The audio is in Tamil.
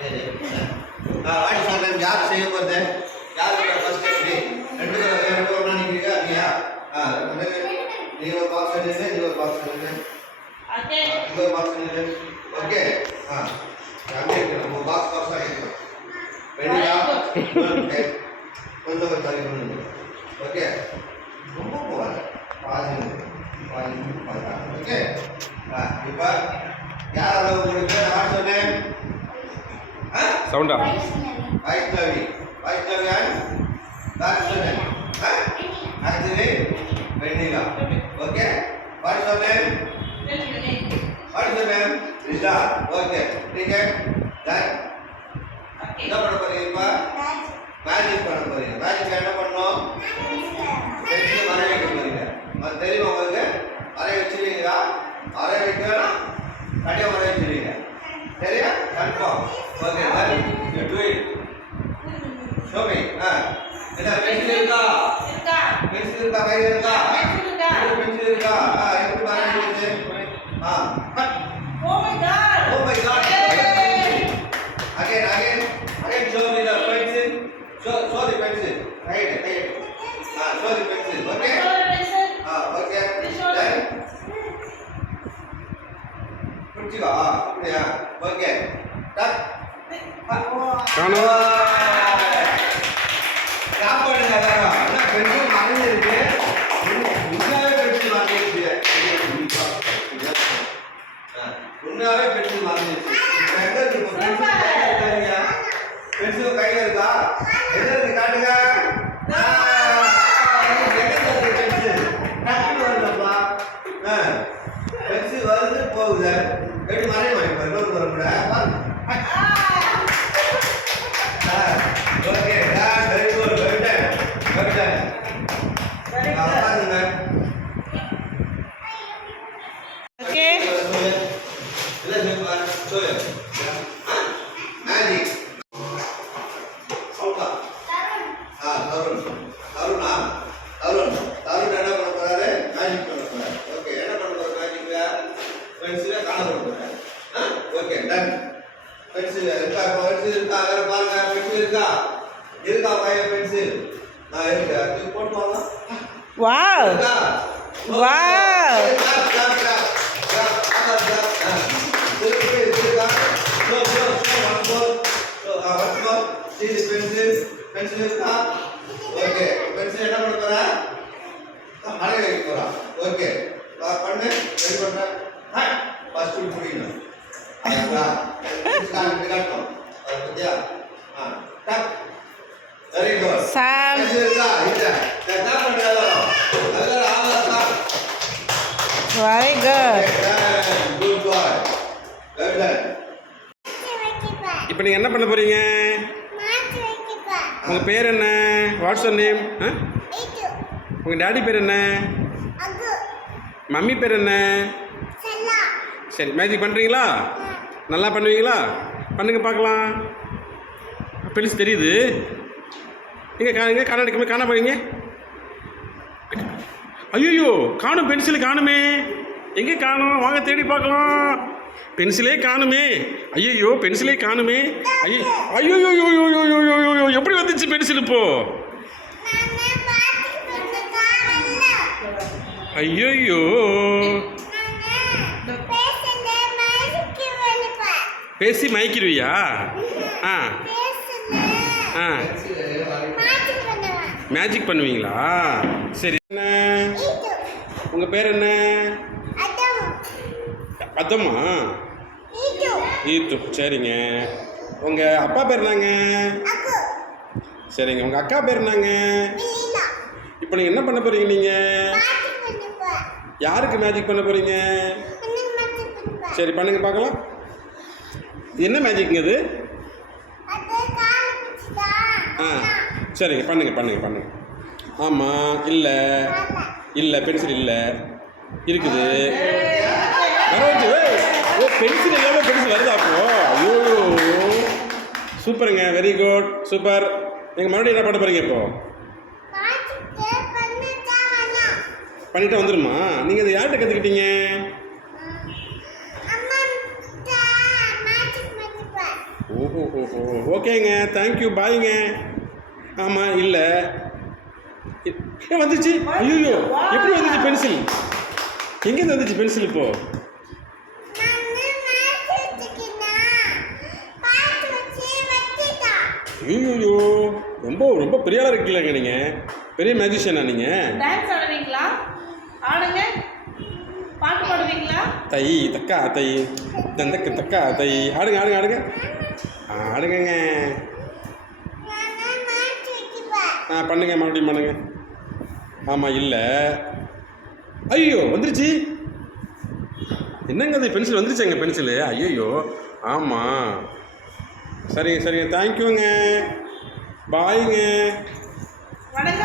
வாடி சொல்றேன். யார் செய்ய போறது? யாருக்கு ஃபர்ஸ்ட் நீ ரெண்டு பேரும் ஒண்ணா நிக்கிறீங்க நீயா? நீ ஒரு பாக்ஸ் எடுங்க, நீ ஒரு பாக்ஸ் எடுங்க. ஓகே. இது ஒரு பாக்ஸ் எடுங்க. ஓகே. அப்படியே நம்ம பாக்ஸ் ஆகிடும். ரெடியா? ஓகே. கொஞ்சம் தள்ளி பண்ணுங்க. ஓகே. ரொம்ப போவாத. பாதி பாதி. ஓகே. இப்போ யார் அளவு உங்களுக்கு வாட்ஸ் யுவர் நேம்? சவுண்டா Vaishnavi and that's your name. Actually Venila. Okay. What's your name? What's your name? Rita. Okay. ठीक है. Done. Okay. क्या पढ़ पड़ेगा इस बार? मैजिक पढ़ पड़ेगा. मैजिक क्या पढ़ना? पेंसिल मारे एक पड़ेगा. और तेरी मम्मी के अरे चिलेगा. अरे बिकरा कटे मारे चिलेगा. तेरे या confirm. Okay. Done. You do it. Show me. इधर पेंसिल का. पेंसिल का कहीं का. पेंसिल का. एक बार नीचे. Cut. Oh my God. Oh my God. Again. Show me the pencil. Show the pencil. Right. Show the pencil. Okay. Okay. Then. कुर्सीगा. அப்படியா. Okay. Cut. காணோம். சாப்பாடுங்க எல்லாரும். என்ன பென்சில் மறந்து இருக்கு. உண்மையாவே பென்சில் மறந்துருச்சு. உண்மையாவே பென்சில் மறந்துருச்சு. எங்க இருக்கு பென்சில்? பென்சில் கையில இருக்கா? எங்க இருக்கு காட்டுங்க. பென்சில் வருது போகுது. எப்படி மறைய மாட்டேன் இன்னொரு தரம் கூட. Okay. Very good. Very done. Okay. Magic. Tarun என்ன பண்ண போறாரு? மேஜிக் பண்ண போறாரு. ஓகே. என்ன பண்ண போறாரு மேஜிக்ல? பென்சில காண போறாரு. ஓகே. டன். பென்சில் இருக்கா? பென்சில் இருக்கா? வேற பாருங்க. பென்சில் இருக்கா பைய பென்சில்? நான் இருக்கு. அது போட்டு வாங்க. Wow. இருக்கா? Wow. பென்சில் இருக்கா? ஓகே. பென்சில் என்ன பண்ண போறா? மறை வைக்க போறா. ஓகே. பண்ணு. ரெடி பண்ணு. ஃபர்ஸ்ட் புரியணும். ஐயா. ஸ்டார்ட் பண்ணு. பத்தியா? டக். Very good. Sam. பென்சில் இருக்கா? இல்ல. என்ன பண்றாங்க? அதெல்லாம் ஆமாடா. Very good. Good boy. Very good. இப்போ நீங்கள் என்ன பண்ண போகிறீங்க? உங்கள் பேர் என்ன? What's your name? உங்கள் டாடி பேர் என்ன? மம்மி பேர் என்ன? சரி, மேஜிக் பண்ணுறீங்களா? நல்லா பண்ணுவீங்களா? பண்ணுங்க பார்க்கலாம். பென்சில் தெரியுது. எங்கே காண எடுக்கமே காண போறீங்க? ஐயோ காணும், பென்சில் காணுமே. எங்கே காணும்? வாங்க தேடி பார்க்கலாம். பென்சிலே காணுமே. ஐயோ பென்சிலே காணுமே. ஐயோ எப்படி வந்துச்சு பென்சில் இப்போ? ஐயோ பேசி மயக்கிடுவியா? மேஜிக் பண்ணுவீங்களா? சரி. என்ன உங்கள் பேர் என்ன? அதம்மா. ஈத்து. சரிங்க. உங்கள் அப்பா பேர் என்னங்க? சரிங்க. உங்கள் அக்கா பேர் என்னங்க? இப்போ நீங்கள் என்ன பண்ண போகிறீங்க? நீங்கள் யாருக்கு மேஜிக் பண்ண போகிறீங்க? சரி பண்ணுங்க பார்க்கலாம். என்ன மேஜிக்ங்க இது? சரிங்க. பண்ணுங்க. ஆமாம். இல்லை பென்சில் இல்லை இருக்குது. ஓ பென்சில் இல்லாமல் பென்சில் வருதா அப்போ? ஐயோ சூப்பருங்க. Very good. சூப்பர். நீங்கள் மறுபடியும் என்ன பண்ண போகிறீங்க இப்போ? பண்ணிட்டு வந்துடுமா? நீங்கள் இதை யார்கிட்ட கற்றுக்கிட்டீங்க? ஓஹோ ஓஹோ ஓகேங்க தேங்க்யூ பாய்ங்க ஆமாம் இல்லை வந்துச்சு ஐயோ எப்படி வந்துச்சு பென்சில் எங்கேருந்து வந்துச்சு பென்சில் இப்போ ஐயோ ரொம்ப ரொம்ப பெரிய ஆளாக இருக்கீங்களேங்க நீங்கள் பெரிய மேஜிஷியனா நீங்கள் டான்ஸ் ஆடுவீங்களா ஆடுங்க பாட்டு பாடுவீங்களா தை தக்கா தை தந்தக்கு தக்கா தை ஆடுங்க ஆடுங்க ஆடுங்க ஆடுங்கங்க பண்ணுங்க மறுபடியும் பண்ணுங்க ஆமாம் இல்லை ஐயோ வந்துருச்சு என்னங்க அது பென்சில் வந்துருச்சுங்க பென்சிலு ஐயோ ஆமாம் சரிங்க சரிங்க தேங்க்யூங்க பாய்ங்க வணக்கம்